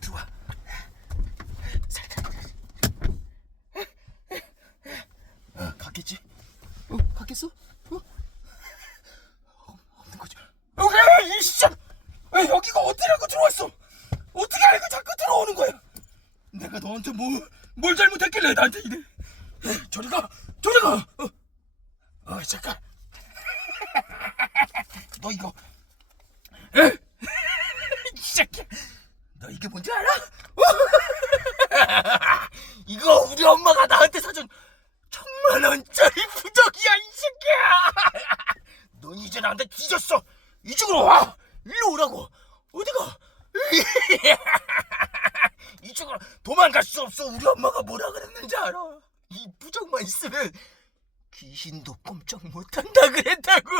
들어와. 살짝. 어, 갔겠지? 어, 갔겠어? 어? 없는 거지. 어, 야, 이 진짜. 여기가 어디라고 들어왔어? 어떻게 알고 자꾸 들어오는 거야? 내가 너한테 뭐, 뭘 잘못했길래 나한테 이래? 야, 저리 가, 저리 가. 어, 어 잠깐. 너 이거 너 이게 뭔지 알아? 이거 우리 엄마가 나한테 사준 천만 원짜리 부적이야 이 새끼야. 넌 이제 나한테 뒤졌어. 이쪽으로 와. 일로 오라고. 어디가? 이쪽으로 도망갈 수 없어. 우리 엄마가 뭐라 그랬는지 알아? 이 부적만 있으면 귀신도 꼼짝 못한다 그랬다고.